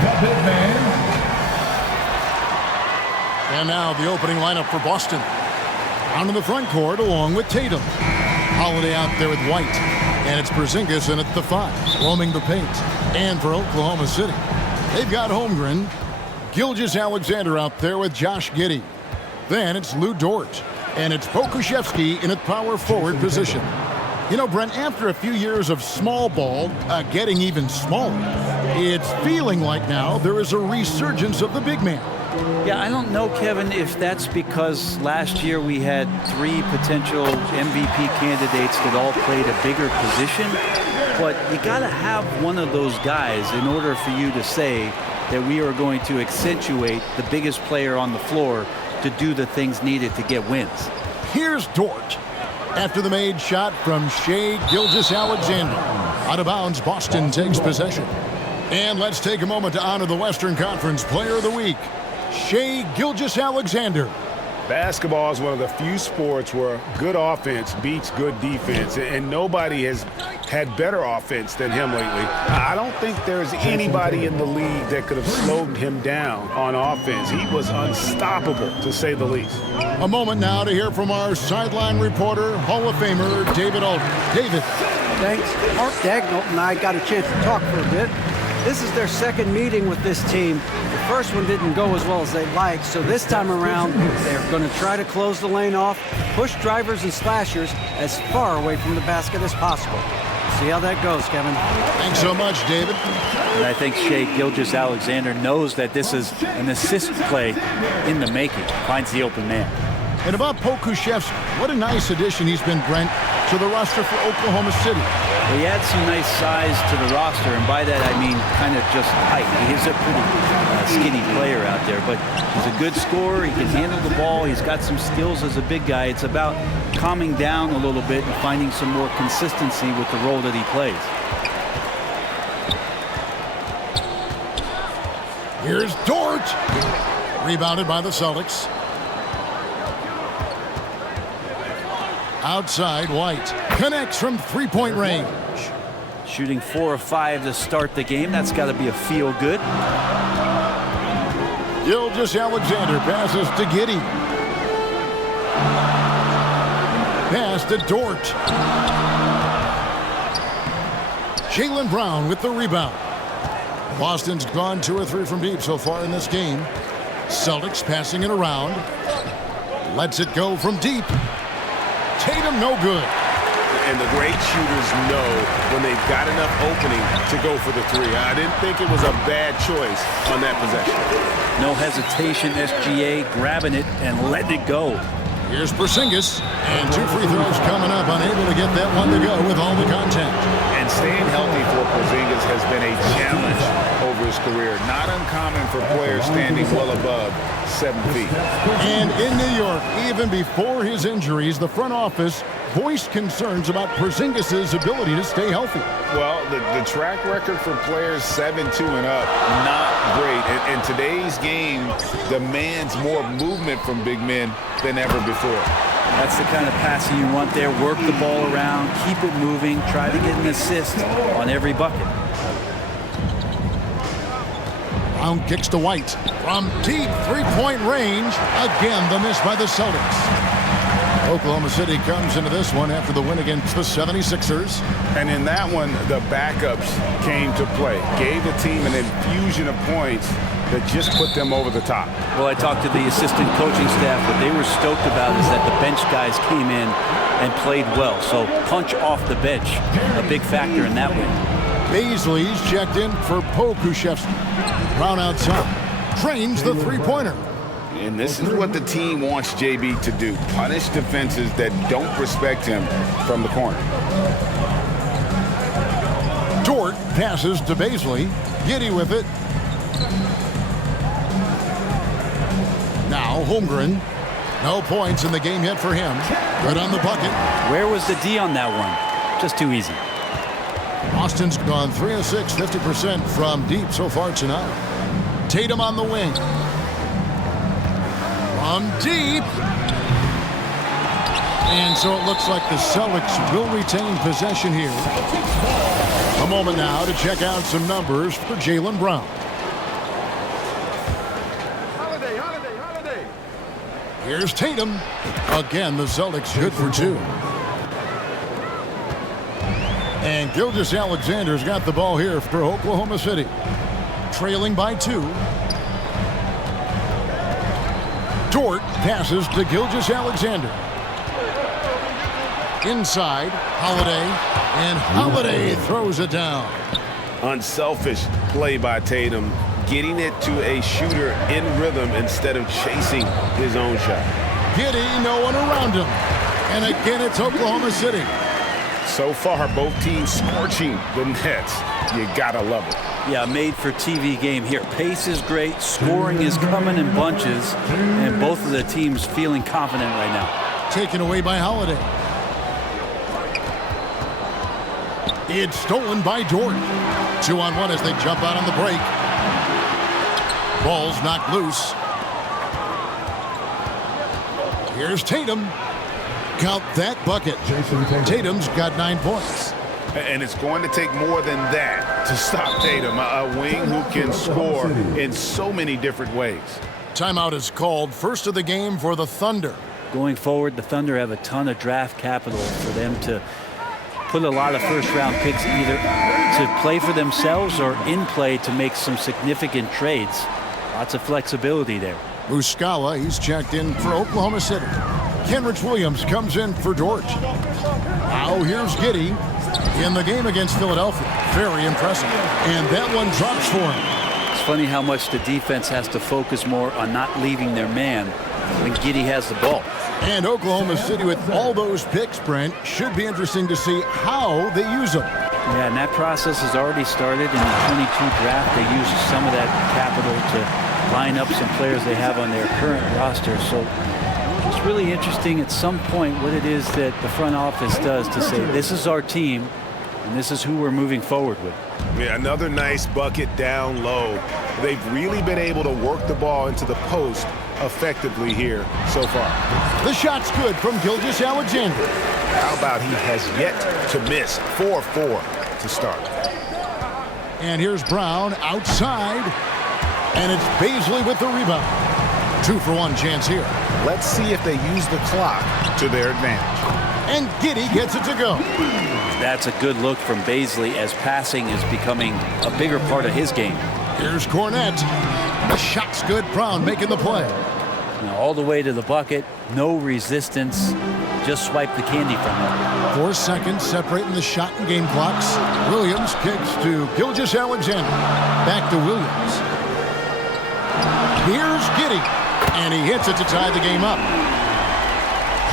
the big man. And now the opening lineup for Boston. Out in the front court along with Tatum. Holiday out there with White. And it's Porzingis in at the 5, roaming the paint. And for Oklahoma City, they've got Holmgren. Gilgeous-Alexander out there with Josh Giddey. Then it's Lou Dort. And it's Pokusevski in at power forward position. You know, Brent, after a few years of small ball getting even smaller, it's feeling like now there is a resurgence of the big man. Yeah, I don't know, Kevin, if that's because last year we had 3 potential MVP candidates that all played a bigger position. But you got to have one of those guys in order for you to say that we are going to accentuate the biggest player on the floor to do the things needed to get wins. Here's Dort. After the made shot from Shai Gilgeous-Alexander. Out of bounds, Boston takes possession. And let's take a moment to honor the Western Conference Player of the Week, Shai Gilgeous-Alexander. Basketball is one of the few sports where good offense beats good defense, and nobody has had better offense than him lately. I don't think there's anybody in the league that could have slowed him down on offense. He was unstoppable, to say the least. A moment now to hear from our sideline reporter, Hall of Famer David Alden. David. Thanks. Mark Dagnall and I got a chance to talk for a bit. This is their second meeting with this team. The first one didn't go as well as they'd like, so this time around, they're going to try to close the lane off, push drivers and slashers as far away from the basket as possible. See how that goes, Kevin. Thanks so much, David. And I think Shai Gilgeous-Alexander knows that this is an assist play in the making. Finds the open man. And about Pokusevski, what a nice addition he's been, Brent, to the roster for Oklahoma City. He adds some nice size to the roster, and by that I mean kind of just height. He is a pretty skinny player out there, but he's a good scorer. He can handle the ball. He's got some skills as a big guy. It's about calming down a little bit and finding some more consistency with the role that he plays. Here's Dort. Rebounded by the Celtics. Outside, White connects from three-point range. Shooting 4 of 5 to start the game. That's got to be a feel good. Gilgeous-Alexander passes to Giddey. Pass to Dort. Jaylen Brown with the rebound. Boston's gone 2 or 3 from deep so far in this game. Celtics passing it around. Lets it go from deep. Tatum no good. And the great shooters know when they've got enough opening to go for the 3. I didn't think it was a bad choice on that possession. No hesitation, SGA grabbing it and letting it go. Here's Porzingis, and 2 free throws coming up, unable to get that one to go with all the contact. And staying healthy for Porzingis has been a challenge over his career. Not uncommon for players standing well above 7 feet. And in New York, even before his injuries, the front office voiced concerns about Porzingis' ability to stay healthy. Well, the track record for players 7'2" and up, not great. And today's game demands more movement from big men than ever before. That's the kind of passing you want there. Work the ball around, keep it moving, try to get an assist on every bucket. Brown kicks to White. From deep three-point range, again the miss by the Celtics. Oklahoma City comes into this one after the win against the 76ers. And in that one, the backups came to play. Gave the team an infusion of points that just put them over the top. Well, I talked to the assistant coaching staff. What they were stoked about is that the bench guys came in and played well. So punch off the bench, a big factor in that win. Baisley's checked in for Pokusevski. Brown outside. Trains the three-pointer. And this is what the team wants JB to do. Punish defenses that don't respect him from the corner. Dort passes to Baisley. Giddey with it. Now Holmgren. No points in the game yet for him. Good on the bucket. Where was the D on that one? Just too easy. Boston's gone 3 of 6, 50% from deep so far tonight. Tatum on the wing. From deep. And so it looks like the Celtics will retain possession here. A moment now to check out some numbers for Jaylen Brown. Here's Tatum. Again, the Celtics good for 2. And Gilgeous-Alexander's got the ball here for Oklahoma City. Trailing by 2. Dort passes to Gilgeous-Alexander. Inside, Holiday. And Holiday throws it down. Unselfish play by Tatum, getting it to a shooter in rhythm instead of chasing his own shot. Giddey, no one around him. And again, it's Oklahoma City. So far, both teams scorching the Nets. You gotta love it. Yeah, made for TV game here. Pace is great, scoring is coming in bunches, and both of the teams feeling confident right now. Taken away by Holiday. It's stolen by Dort. 2-on-1 as they jump out on the break. Ball's knocked loose. Here's Tatum. Count that bucket. Tatum's got 9 points. And it's going to take more than that to stop Tatum, a wing who can score in so many different ways. Timeout is called. First of the game for the Thunder. Going forward, the Thunder have a ton of draft capital for them to put a lot of first-round picks either to play for themselves or in play to make some significant trades. Lots of flexibility there. Muscala, he's checked in for Oklahoma City. Kenrich Williams comes in for Dort. Now here's Giddey in the game against Philadelphia. Very impressive. And that one drops for him. It's funny how much the defense has to focus more on not leaving their man when Giddey has the ball. And Oklahoma City with all those picks, Brent, should be interesting to see how they use them. Yeah, and that process has already started in the 22 draft. They use some of that capital to line up some players they have on their current roster. So it's really interesting at some point what it is that the front office does to say, this is our team, and this is who we're moving forward with. Yeah, another nice bucket down low. They've really been able to work the ball into the post effectively here so far. The shot's good from Gilgeous-Alexander. How about he has yet to miss? 4-4 to start. And here's Brown outside. And it's Baisley with the rebound. 2-for-1 chance here. Let's see if they use the clock to their advantage. And Giddey gets it to go. That's a good look from Baisley as passing is becoming a bigger part of his game. Here's Cornette. The shot's good. Brown making the play. Now all the way to the bucket. No resistance. Just swipe the candy from him. 4 seconds separating the shot and game clocks. Williams kicks to Gilgeous-Alexander. Back to Williams. Here's Giddey. And he hits it to tie the game up.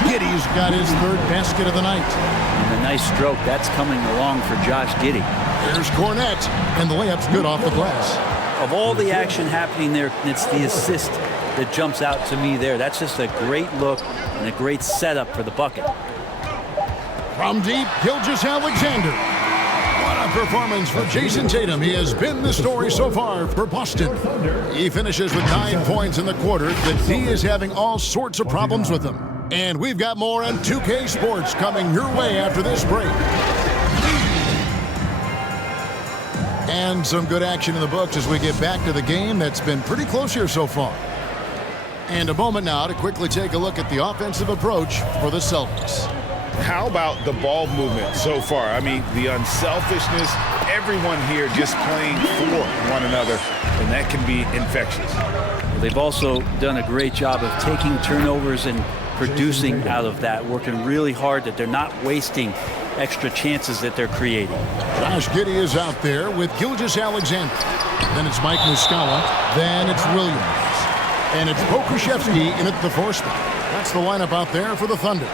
Giddey's got his 3rd basket of the night. And a nice stroke. That's coming along for Josh Giddey. Here's Cornette. And the layup's good off the glass. Of all the action happening there, it's the assist that jumps out to me there. That's just a great look and a great setup for the bucket. From deep, Gilgeous-Alexander. What a performance for Jason Tatum. He has been the story so far for Boston. He finishes with 9 points in the quarter. The D is having all sorts of problems with him. And we've got more on 2K Sports coming your way after this break. And some good action in the books as we get back to the game that's been pretty close here so far. And a moment now to quickly take a look at the offensive approach for the Celtics. How about the ball movement so far? I mean, the unselfishness, everyone here just playing for one another, and that can be infectious. They've also done a great job of taking turnovers and producing out of that, working really hard that they're not wasting extra chances that they're creating. Josh Giddey is out there with Gilgeous-Alexander. Then it's Mike Muscala. Then it's Williams. And it's Pokusevski in at the 4 spot. That's the lineup out there for the Thunder.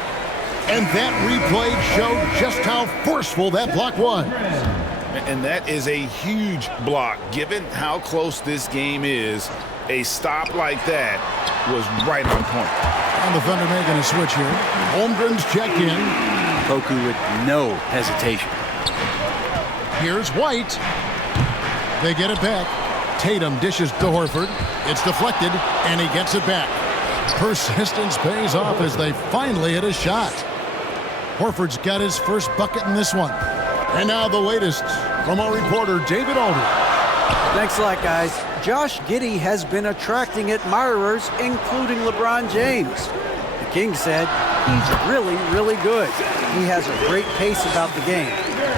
And that replay showed just how forceful that block was. And that is a huge block. Given how close this game is, a stop like that was right on point. And the Thunder making a switch here. Holmgren's checked in. Poku with no hesitation. Here's White. They get it back. Tatum dishes to Horford. It's deflected, and he gets it back. Persistence pays off as they finally hit a shot. Horford's got his first bucket in this one. And now the latest from our reporter, David Aldridge. Thanks a lot, guys. Josh Giddey has been attracting admirers, including LeBron James. The King said he's really, really good. He has a great pace about the game,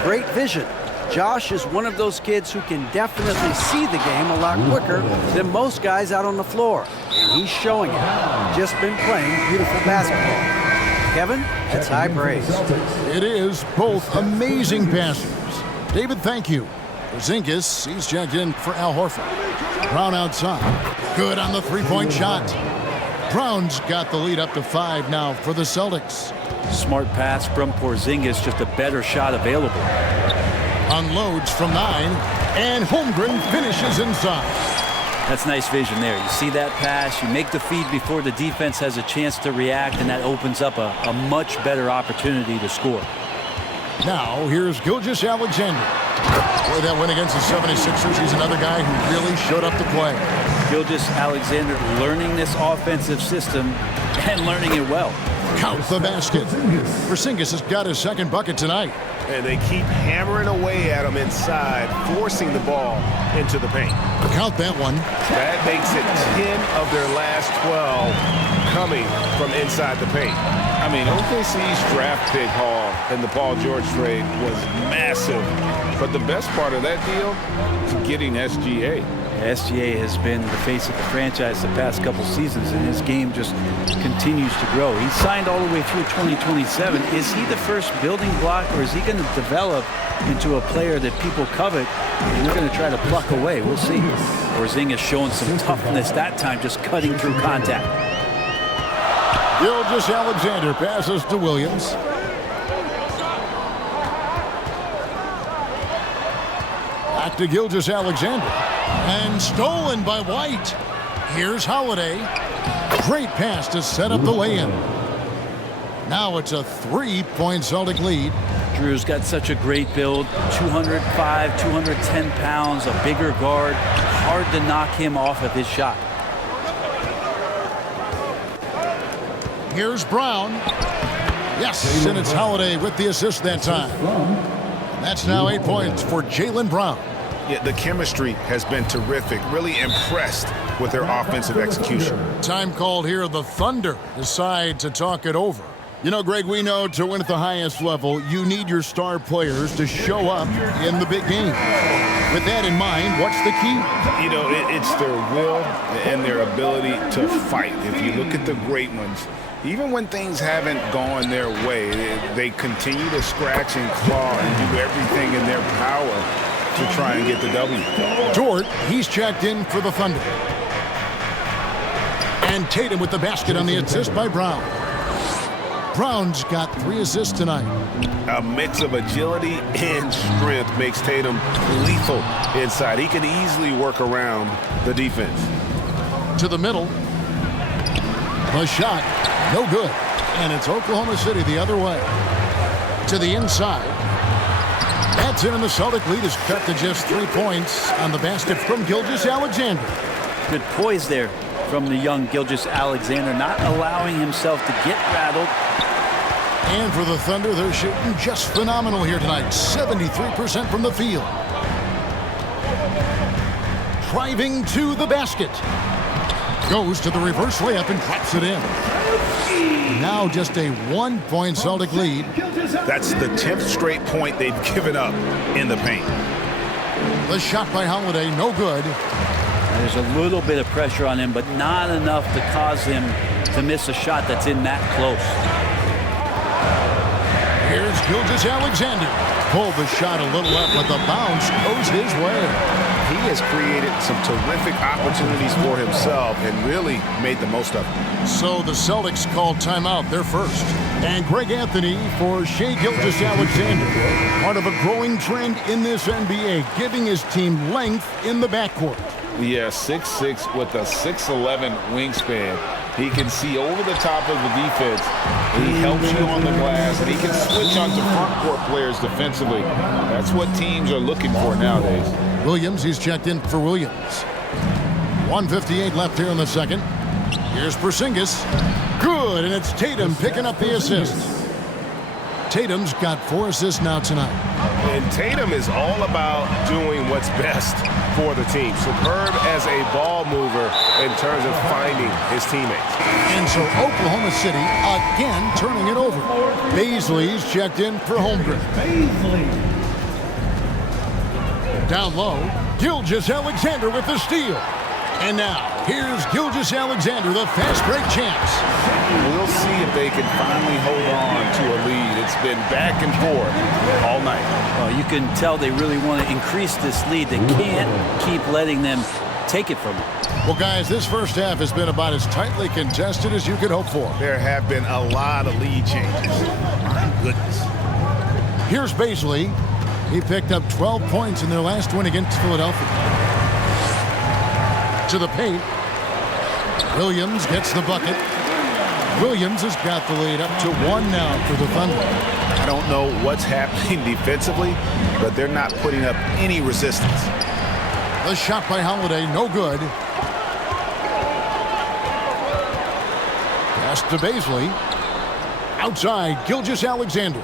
great vision. Josh is one of those kids who can definitely see the game a lot quicker than most guys out on the floor. And he's showing it. Just been playing beautiful basketball. Kevin, that's high praise. It is both amazing passers. David, thank you. Porzingis, he's checked in for Al Horford. Brown outside. Good on the three-point shot. Brown's got the lead up to 5 now for the Celtics. Smart pass from Porzingis, just a better shot available. Unloads from 9, and Holmgren finishes inside. That's nice vision there. You see that pass, you make the feed before the defense has a chance to react, and that opens up a much better opportunity to score. Now, here's Gilgeous-Alexander. Boy, that win against the 76ers, he's another guy who really showed up to play. Gilgeous-Alexander learning this offensive system and learning it well. Count the basket. Porzingis has got his second bucket tonight. And they keep hammering away at him inside, forcing the ball into the paint. Count that one. That makes it 10 of their last 12 coming from inside the paint. I mean, OKC's draft pick haul in the Paul George trade was massive. But the best part of that deal is getting SGA. SGA has been the face of the franchise the past couple seasons, and his game just continues to grow. He's signed all the way through 2027. Is he the first building block, or is he going to develop into a player that people covet and they're going to try to pluck away? We'll see. Porzingis showing some toughness that time, just cutting through contact. Gilgeous-Alexander passes to Williams. Back to Gilgeous-Alexander. And stolen by White. Here's Holiday. Great pass to set up the lay-in. Now it's a 3-point Celtic lead. Drew's got such a great build. 205, 210 pounds, a bigger guard. Hard to knock him off of his shot. Here's Brown. Yes, and it's Holiday with the assist that time. That's now 8 points for Jaylen Brown. Yeah, the chemistry has been terrific. Really impressed with their offensive execution. Time called here. The Thunder decide to talk it over. You know, Greg, we know to win at the highest level, you need your star players to show up in the big game. With that in mind, what's the key? You know, it's their will and their ability to fight. If you look at the great ones, even when things haven't gone their way, they continue to scratch and claw and do everything in their power to try and get the W. Dort, he's checked in for the Thunder. And Tatum with the basket on the assist by Brown. Brown's got 3 assists tonight. A mix of agility and strength makes Tatum lethal inside. He can easily work around the defense. To the middle. The shot, no good. And it's Oklahoma City the other way. To the inside. That's in, and the Celtic lead is cut to just 3 points on the basket from Gilgeous-Alexander. Good poise there from the young Gilgeous-Alexander, not allowing himself to get rattled. And for the Thunder, they're shooting just phenomenal here tonight. 73% from the field. Driving to the basket. Goes to the reverse layup and claps it in. Now just a 1-point Celtic lead. That's the 10th straight point they've given up in the paint. The shot by Holiday, no good. There's a little bit of pressure on him, but not enough to cause him to miss a shot that's in that close. Here's Gilgeous-Alexander. Pulled the shot a little up, but the bounce goes his way. He has created some terrific opportunities for himself and really made the most of it. So the Celtics called timeout, their first. And Greg Anthony for Shai Gilgeous-Alexander. Part of a growing trend in this NBA, giving his team length in the backcourt. Yeah, 6'6" with a 6'11" wingspan. He can see over the top of the defense. He helps you on the glass, and he can switch onto front court players defensively. That's what teams are looking for nowadays. Williams, he's checked in for Williams. 1:58 left here in the second. Here's Porzingis. Good, and it's Tatum picking up the assist. Tatum's got 4 assists now tonight. And Tatum is all about doing what's best for the team. Superb as a ball mover in terms of finding his teammates. And so Oklahoma City again turning it over. Baisley's checked in for Holmgren. Down low, Gilgeous-Alexander with the steal. And now, here's Gilgeous-Alexander, the fast break champs. We'll see if they can finally hold on to a lead. It's been back and forth all night. You can tell they really want to increase this lead. They can't keep letting them take it from them. Well, guys, this first half has been about as tightly contested as you could hope for. There have been a lot of lead changes. My goodness. Here's Baisley. He picked up 12 points in their last win against Philadelphia. To the paint. Williams gets the bucket. Williams has got the lead up to 1 now for the Thunder. I don't know what's happening defensively, but they're not putting up any resistance. The shot by Holiday, no good. Pass to Baisley. Outside, Gilgeous-Alexander.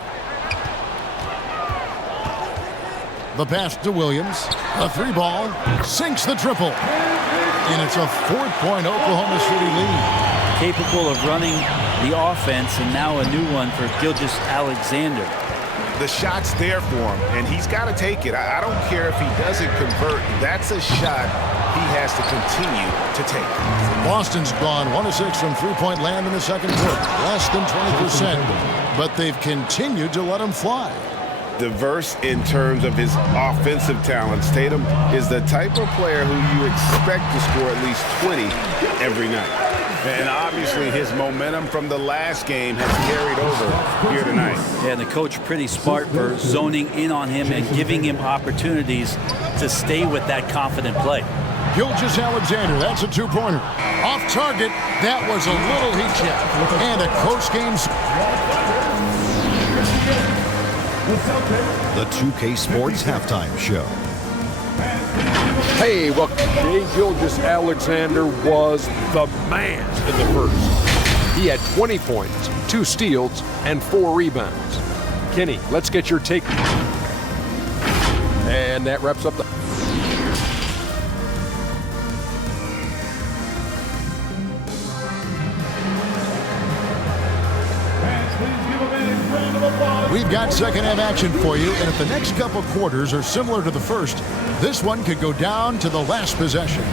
The pass to Williams. A 3-ball. Sinks the triple. And it's a 4-point Oklahoma City lead. Capable of running the offense, and now a new one for Gilgeous-Alexander. The shot's there for him, and he's got to take it. I don't care if he doesn't convert. That's a shot he has to continue to take. Boston's gone 1 of 6 from three-point land in the second quarter. Less than 20%. But they've continued to let him fly. Diverse in terms of his offensive talents. Tatum is the type of player who you expect to score at least 20 every night. And obviously his momentum from the last game has carried over here tonight. Yeah, and the coach pretty smart for zoning in on him and giving him opportunities to stay with that confident play. Gilgeous-Alexander, that's a 2-pointer. Off target, that was a little heat check. And a close game. The 2K Sports Halftime Show. Hey, well, Shai Gilgeous-Alexander was the man in the first. He had 20 points, 2 steals, and 4 rebounds. Kenny, let's get your take. And that wraps up the... We've got second half action for you, and if the next couple quarters are similar to the first, this one could go down to the last possession.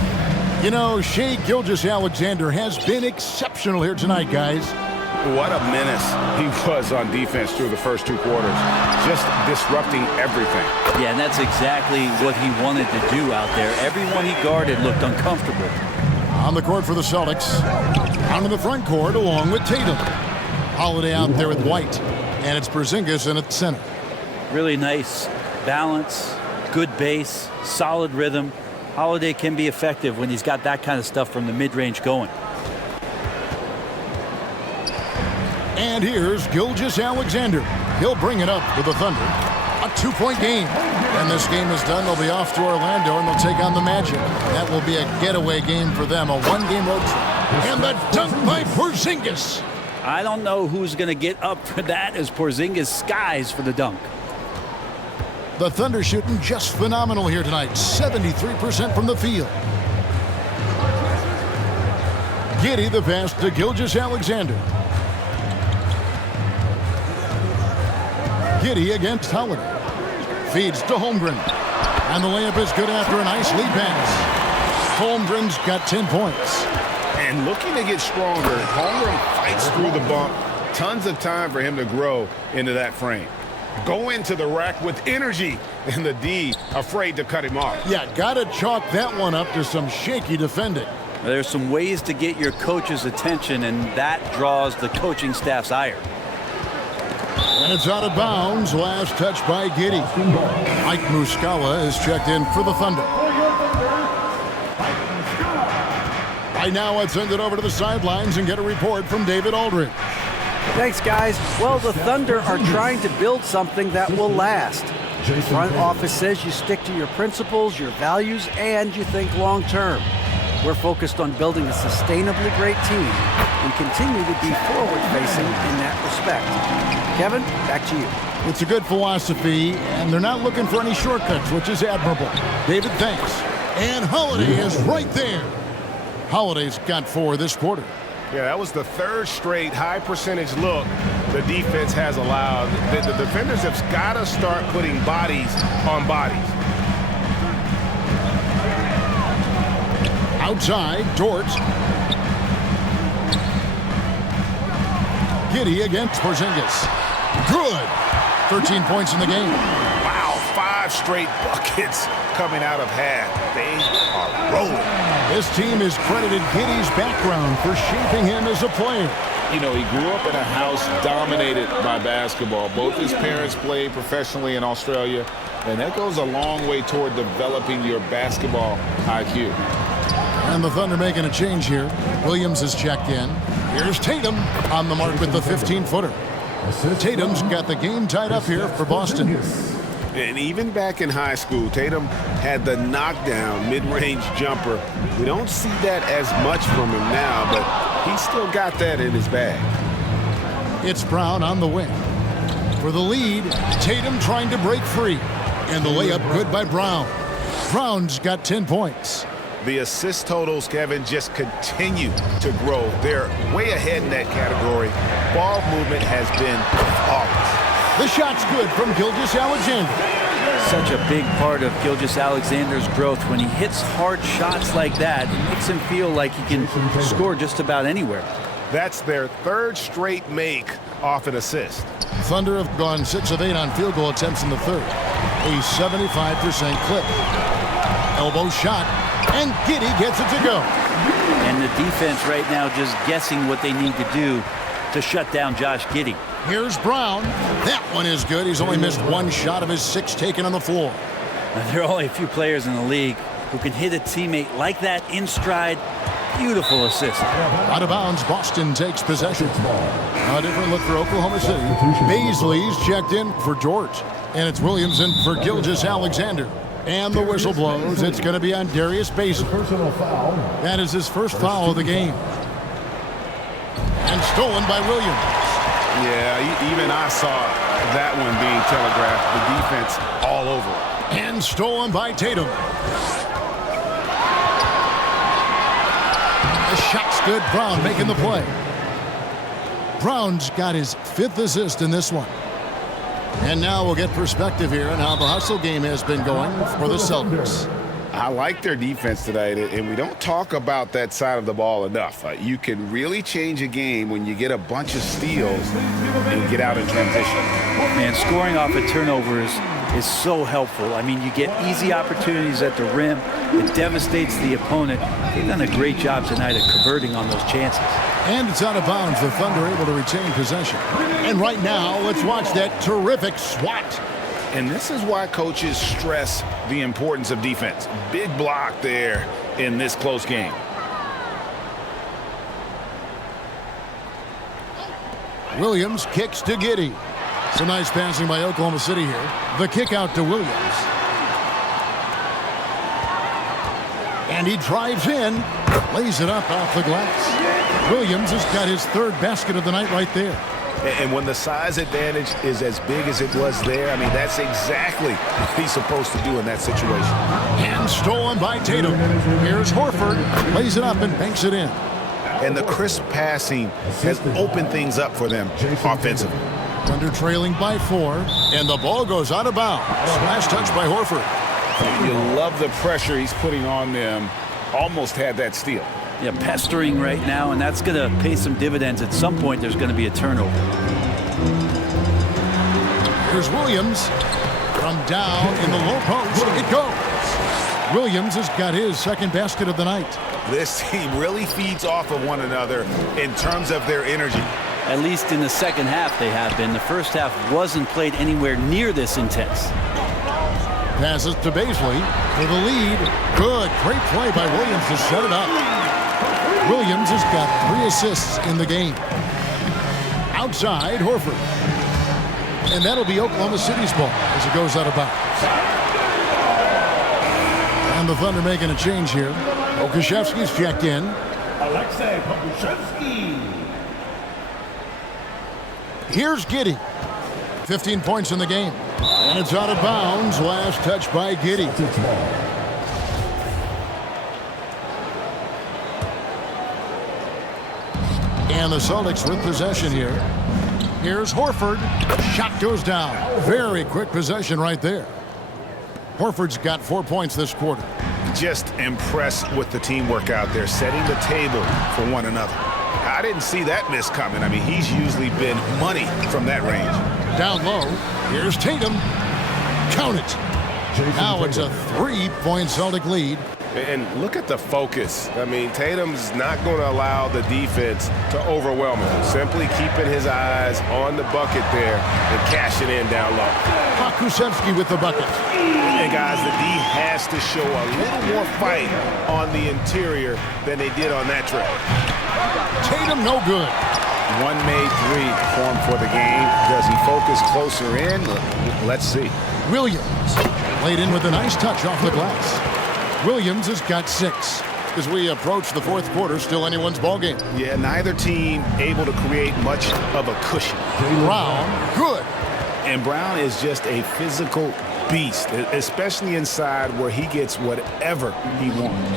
You know, Shai Gilgeous-Alexander has been exceptional here tonight, guys. What a menace he was on defense through the first 2 quarters. Just disrupting everything. Yeah, and that's exactly what he wanted to do out there. Everyone he guarded looked uncomfortable. On the court for the Celtics. Down in the front court along with Tatum. Holiday out there with White. And it's Porzingis in at center. Really nice balance, good base, solid rhythm. Holiday can be effective when he's got that kind of stuff from the mid-range going. And here's Gilgeous-Alexander. He'll bring it up to the Thunder. A 2-point game. And this game is done. They'll be off to Orlando, and they'll take on the Magic. That will be a getaway game for them, a 1-game road trip. And the dunk by Porzingis. I don't know who's going to get up for that as Porzingis skies for the dunk. The Thunder shooting just phenomenal here tonight. 73% from the field. Giddey the pass to Gilgeous-Alexander. Giddey against Holiday. Feeds to Holmgren. And the layup is good after a nice lead pass. Holmgren's got 10 points. And looking to get stronger, Holmgren fights through the bump. Tons of time for him to grow into that frame. Go into the rack with energy, and the D afraid to cut him off. Yeah, got to chalk that one up to some shaky defending. There's some ways to get your coach's attention, and that draws the coaching staff's ire. And it's out of bounds. Last touch by Giddey. Mike Muscala is checked in for the Thunder. Right now, let's send it over to the sidelines and get a report from David Aldridge. Thanks, guys. Well, the Thunder are trying to build something that will last. The front office says you stick to your principles, your values, and you think long-term. We're focused on building a sustainably great team and continue to be forward-facing in that respect. Kevin, back to you. It's a good philosophy, and they're not looking for any shortcuts, which is admirable. David, thanks. And Holiday is right there. Holiday's got 4 this quarter. Yeah, that was the third straight high percentage look the defense has allowed. The defenders have got to start putting bodies on bodies. Outside, Dort. Giddey against Porzingis. Good. 13 points in the game. Wow, 5 straight buckets coming out of half. They are rolling. This team has credited Giddey's background for shaping him as a player. You know, he grew up in a house dominated by basketball. Both his parents played professionally in Australia, and that goes a long way toward developing your basketball IQ. And the Thunder making a change here. Williams is checked in. Here's Tatum on the mark with the 15-footer. Tatum's got the game tied up here for Boston. And even back in high school, Tatum had the knockdown mid-range jumper. We don't see that as much from him now, but he's still got that in his bag. It's Brown on the wing. For the lead, Tatum trying to break free. And the layup good by Brown. Brown's got 10 points. The assist totals, Kevin, just continue to grow. They're way ahead in that category. Ball movement has been flawless. The shot's good from Gilgeous-Alexander. Such a big part of Gilgeous-Alexander's growth. When he hits hard shots like that, it makes him feel like he can score just about anywhere. That's their 3rd straight make off an assist. Thunder have gone 6 of 8 on field goal attempts in the 3rd. A 75% clip. Elbow shot, and Giddey gets it to go. And the defense right now just guessing what they need to do to shut down Josh Giddey. Here's Brown. That one is good. He's only missed 1 shot of his 6 taken on the floor. There are only a few players in the league who can hit a teammate like that in stride. Beautiful assist. Out of bounds, Boston takes possession. A different look for Oklahoma City. Baisley's checked in for George. And it's Williams in for Gilgeous-Alexander. And the whistle blows. It's going to be on Darius Baisley. That is his first foul of the game. And stolen by Williams. Yeah, even I saw that one being telegraphed. The defense all over it. And stolen by Tatum. The shot's good. Brown making the play. Brown's got his 5th assist in this one. And now we'll get perspective here on how the hustle game has been going for the Celtics. I like their defense tonight, and we don't talk about that side of the ball enough. You can really change a game when you get a bunch of steals and get out in transition. And scoring off of turnovers is so helpful. I mean, you get easy opportunities at the rim. It devastates the opponent. They've done a great job tonight of converting on those chances. And it's out of bounds. The Thunder able to retain possession. And right now, let's watch that terrific swat. And this is why coaches stress the importance of defense. Big block there in this close game. Williams kicks to Giddey. Some nice passing by Oklahoma City here. The kick out to Williams. And he drives in, lays it up off the glass. Williams has got his 3rd basket of the night right there. And when the size advantage is as big as it was there, I mean, that's exactly what he's supposed to do in that situation. And stolen by Tatum. Here's Horford. Lays it up and banks it in. And the crisp passing has opened things up for them offensively. Thunder trailing by 4. And the ball goes out of bounds. Last touch by Horford. You love the pressure he's putting on them. Almost had that steal. Yeah, pestering right now, and that's going to pay some dividends. At some point, there's going to be a turnover. Here's Williams. From down in the low post, it goes. Williams has got his 2nd basket of the night. This team really feeds off of one another in terms of their energy. At least in the second half they have been. The first half wasn't played anywhere near this intense. Passes to Baisley for the lead. Good, great play by Williams to set it up. Williams has got 3 assists in the game. Outside, Horford. And that'll be Oklahoma City's ball as it goes out of bounds. And the Thunder making a change here. Okashevsky's checked in. Alexei Pokusevsky. Here's Giddey. 15 points in the game. And it's out of bounds. Last touch by Giddey. And the Celtics with possession here. Here's Horford. Shot goes down. Very quick possession right there. Horford's got 4 points this quarter. Just impressed with the teamwork out there, setting the table for one another. I didn't see that miss coming. I mean, he's usually been money from that range. Down low, here's Tatum. Count it. Now it's a 3-point Celtic lead. And look at the focus. I mean, Tatum's not going to allow the defense to overwhelm him. Simply keeping his eyes on the bucket there and cashing in down low. Pokusevski with the bucket. And guys, the D has to show a little more fight on the interior than they did on that trip. Tatum no good. One made three for him for the game. Does he focus closer in? Let's see. Williams laid in with a nice touch off the glass. Williams has got 6. As we approach the fourth quarter, still anyone's ballgame. Yeah, neither team able to create much of a cushion. Brown, good. And Brown is just a physical beast, especially inside where he gets whatever he wants.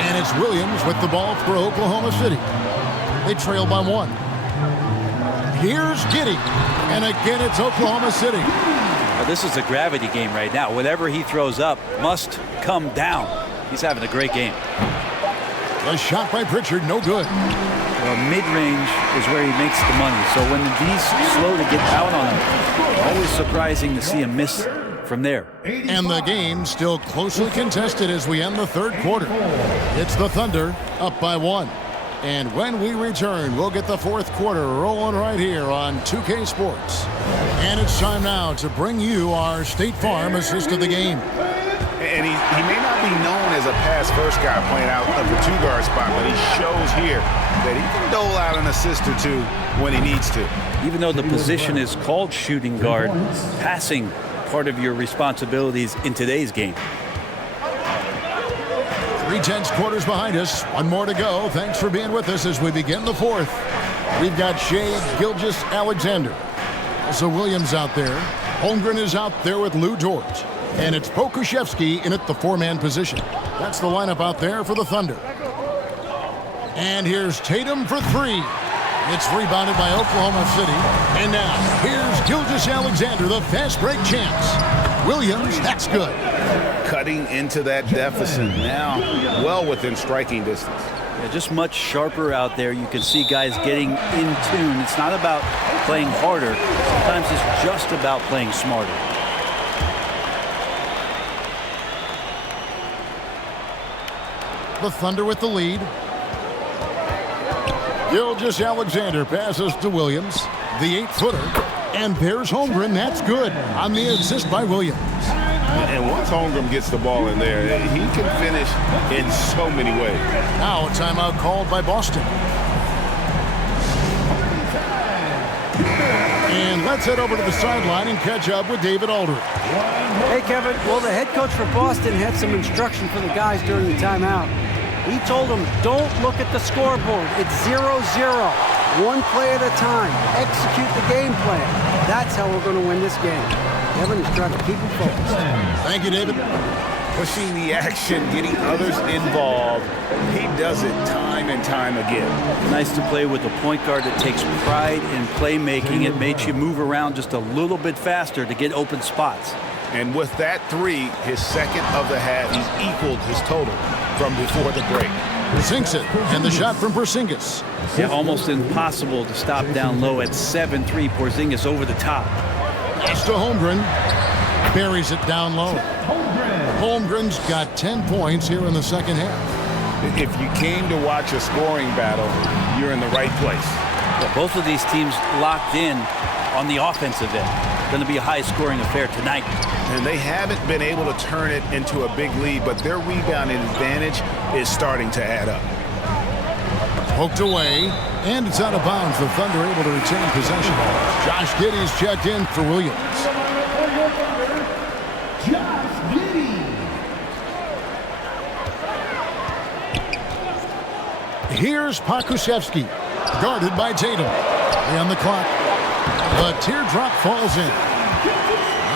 And it's Williams with the ball for Oklahoma City. They trail by 1. Here's Giddey. And again, it's Oklahoma City. Well, this is a gravity game right now. Whatever he throws up must come down. He's having a great game. A shot by Pritchard, no good. Well, mid-range is where he makes the money. So when the D's slow to get out on him, always surprising to see him miss from there. And the game still closely contested as we end the third quarter. It's the Thunder up by 1. And when we return, we'll get the fourth quarter rolling right here on 2K Sports. And it's time now to bring you our State Farm assist of the game. And he may not be known as a pass-first guy playing out of the two-guard spot, but he shows here that he can dole out an assist or two when he needs to. Even though the position is called shooting guard, passing part of your responsibilities in today's game. 3/10 quarters behind us. One more to go. Thanks for being with us as we begin the fourth. We've got Shea Gilgeous-Alexander. Also Williams out there. Holmgren is out there with Lou George. And it's Pokusevski in at the 4-man position. That's the lineup out there for the Thunder. And here's Tatum for 3. It's rebounded by Oklahoma City. And now, here's Gilgeous-Alexander, the fast break champs. Williams, that's good. Cutting into that deficit now, well within striking distance. Yeah, just much sharper out there. You can see guys getting in tune. It's not about playing harder. Sometimes it's just about playing smarter. The Thunder with the lead. Gilgeous-Alexander passes to Williams, the 8-footer. And there's Holmgren. That's good on the assist by Williams. And once Holmgren gets the ball in there, he can finish in so many ways. Now a timeout called by Boston. And let's head over to the sideline and catch up with David Aldridge. Hey, Kevin. Well, the head coach for Boston had some instruction for the guys during the timeout. He told them, don't look at the scoreboard. It's 0-0. One play at a time. Execute the game plan. That's how we're going to win this game. Kevin is trying to keep them focused. Thank you, David. Pushing the action, getting others involved. He does it time and time again. Nice to play with a point guard that takes pride in playmaking. It makes you move around just a little bit faster to get open spots. And with that 3, his second of the half, he's equaled his total from before the break. Sinks it, and the shot from Porzingis. Yeah, almost impossible to stop down low at 7-3. Porzingis over the top. Pass to Holmgren. Buries it down low. Holmgren's got 10 points here in the second half. If you came to watch a scoring battle, you're in the right place. Yeah, both of these teams locked in on the offensive end. Going to be a high-scoring affair tonight. And they haven't been able to turn it into a big lead, but their rebounding advantage is starting to add up. Poked away, and it's out of bounds. The Thunder able to retain possession. Josh Giddey's checked in for Williams. Josh Giddey. Here's Pokusevski, guarded by Tatum. On the clock. The teardrop falls in.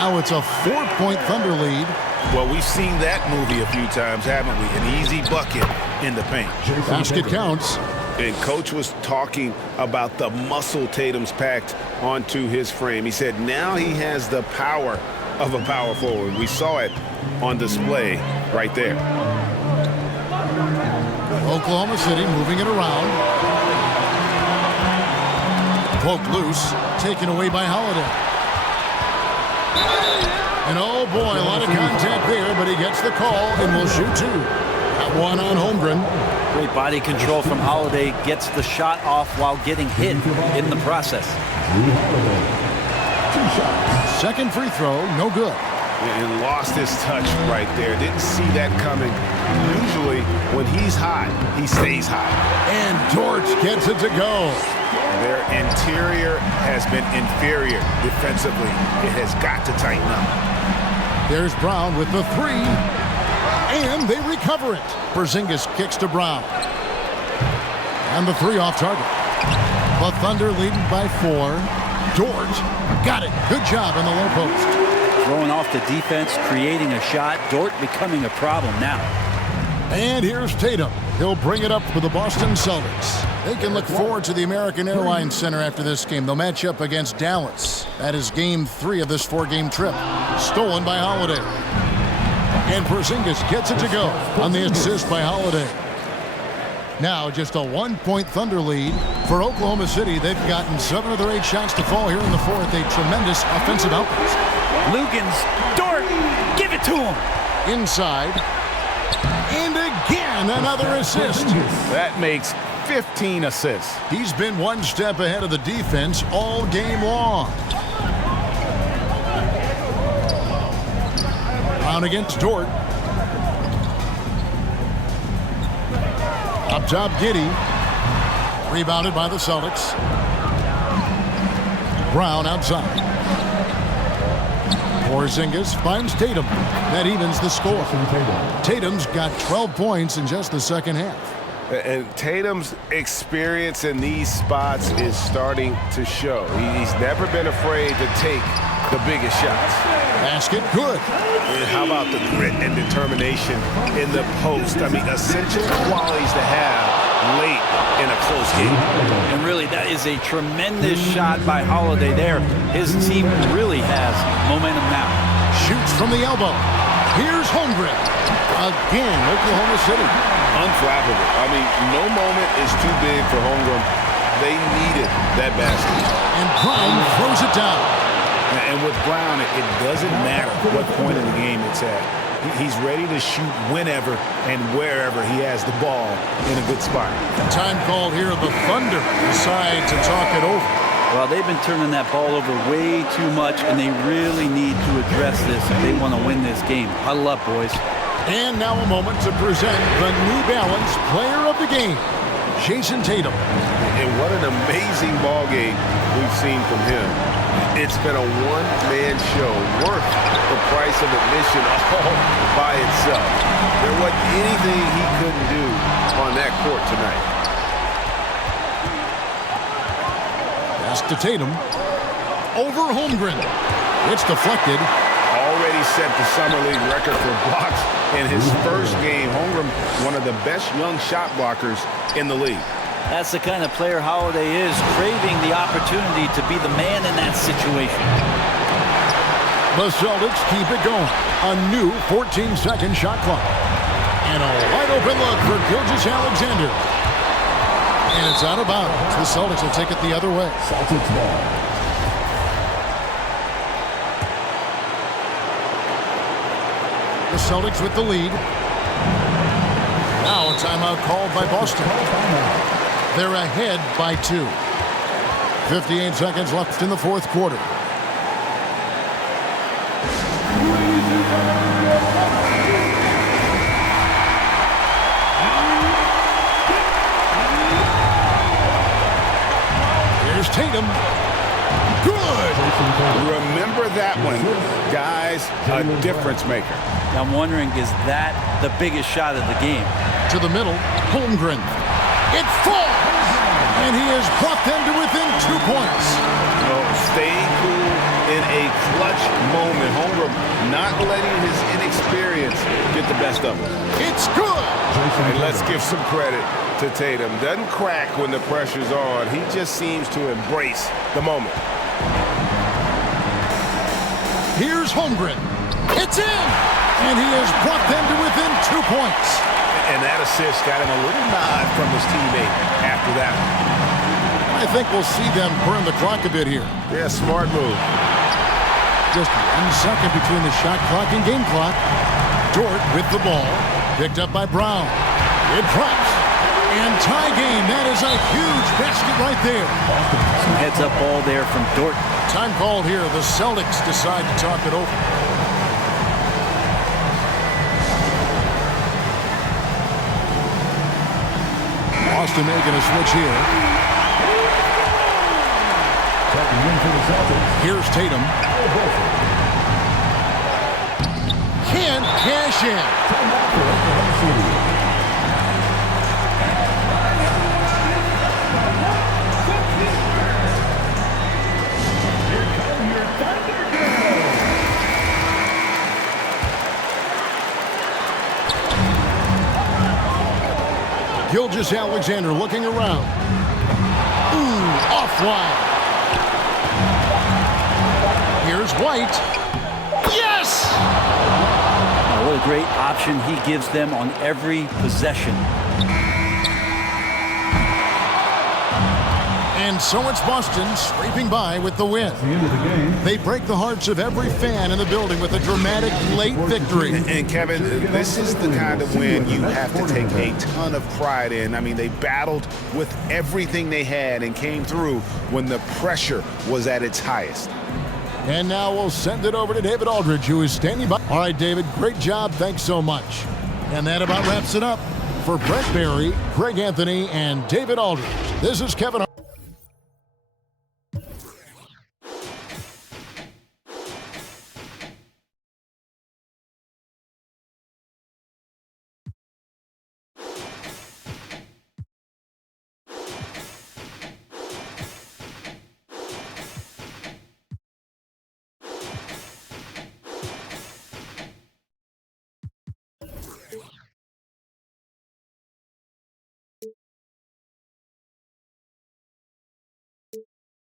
Now it's a 4-point Thunder lead. Well, we've seen that movie a few times, haven't we? An easy bucket in the paint. Basket counts. And Coach was talking about the muscle Tatum's packed onto his frame. He said now he has the power of a power forward. We saw it on display right there. Oklahoma City moving it around. Poked loose, taken away by Holiday. And oh boy, a lot of contact there, but he gets the call and will shoot two. That one on Holmgren. Great body control from Holiday. Gets the shot off while getting hit in the process. Second free throw, no good. And lost his touch right there. Didn't see that coming. Usually, when he's hot, he stays hot. And Dort gets it to go. Their interior has been inferior defensively. It has got to tighten up. There's Brown with the three. And they recover it. Porzingis kicks to Brown. And the three off target. The Thunder leading by 4. Dort got it. Good job in the low post. Throwing off the defense, creating a shot. Dort becoming a problem now. And here's Tatum. He'll bring it up for the Boston Celtics. They can look forward to the American Airlines Center after this game. They'll match up against Dallas. That is game 3 of this 4-game trip. Stolen by Holiday. And Porzingis gets it to go on the assist by Holiday. Now just a 1-point Thunder lead for Oklahoma City. They've gotten 7 of their 8 shots to fall here in the fourth. A tremendous offensive outburst. Lugans, Dort, give it to him. Inside. And again, another assist. That makes 15 assists. He's been one step ahead of the defense all game long. Brown against Dort. Up top, Giddey. Rebounded by the Celtics. Brown outside. Porzingis finds Tatum. That evens the score. Tatum's got 12 points in just the second half. And Tatum's experience in these spots is starting to show. He's never been afraid to take the biggest shots. Basket good. And how about the grit and determination in the post? I mean, essential qualities to have late in a close game. And really, that is a tremendous shot by Holiday there. His team really has momentum now. Shoots from the elbow. Here's Holmgren. Again, Oklahoma City. Unflappable. I mean, no moment is too big for Holmgren. They needed that basket. And Brown throws it down. And with Brown, it doesn't matter what point in the game it's at. He's ready to shoot whenever and wherever he has the ball in a good spot. Time called here. The Thunder decide to talk it over. Well, they've been turning that ball over way too much, and they really need to address this if they want to win this game. Huddle up, boys. And now a moment to present the New Balance Player of the Game, Jason Tatum. And what an amazing ball game we've seen from him. It's been a one-man show worth the price of admission all by itself. There wasn't anything he couldn't do on that court tonight. Pass to Tatum. Over Holmgren. It's deflected. Already set the Summer League record for blocks in his first game. Holmgren, one of the best young shot blockers in the league. That's the kind of player Holiday is, craving the opportunity to be the man in that situation. The Celtics keep it going. A new 14-second shot clock. And a wide-open look for Gilgeous-Alexander. And it's out of bounds. The Celtics will take it the other way. Celtics ball. The Celtics with the lead. Now a timeout called by Boston. They're ahead by 2. 58 seconds left in the fourth quarter. Here's Tatum. Good. Remember that one, guys, a difference maker. I'm wondering, is that the biggest shot of the game? To the middle, Holmgren. It falls! And he has brought them to within 2 points. Staying cool in a clutch moment. Holmgren not letting his inexperience get the best of him. It's good. And let's give some credit to Tatum. Doesn't crack when the pressure's on. He just seems to embrace the moment. Here's Holmgren. It's in! And he has brought them to within 2 points. And that assist got him a little nod from his teammate after that one. I think we'll see them burn the clock a bit here. Yeah, smart move. Just 1 second between the shot clock and game clock. Dort with the ball. Picked up by Brown. It drops. And tie game. That is a huge basket right there. Some heads-up ball there from Dort. Time called here. The Celtics decide to talk it over. Boston making a switch here. Here's Tatum. Can't cash in. Gilgeous-Alexander looking around. Ooh, offline. Here's White. Yes! Oh, what a great option he gives them on every possession. And so it's Boston scraping by with the win. They break the hearts of every fan in the building with a dramatic late victory. And Kevin, this is the kind of win you have to take a ton of pride in. I mean, they battled with everything they had and came through when the pressure was at its highest. And now we'll send it over to David Aldridge, who is standing by. All right, David, great job. Thanks so much. And that about wraps it up. For Brent Barry, Greg Anthony, and David Aldridge, this is Kevin.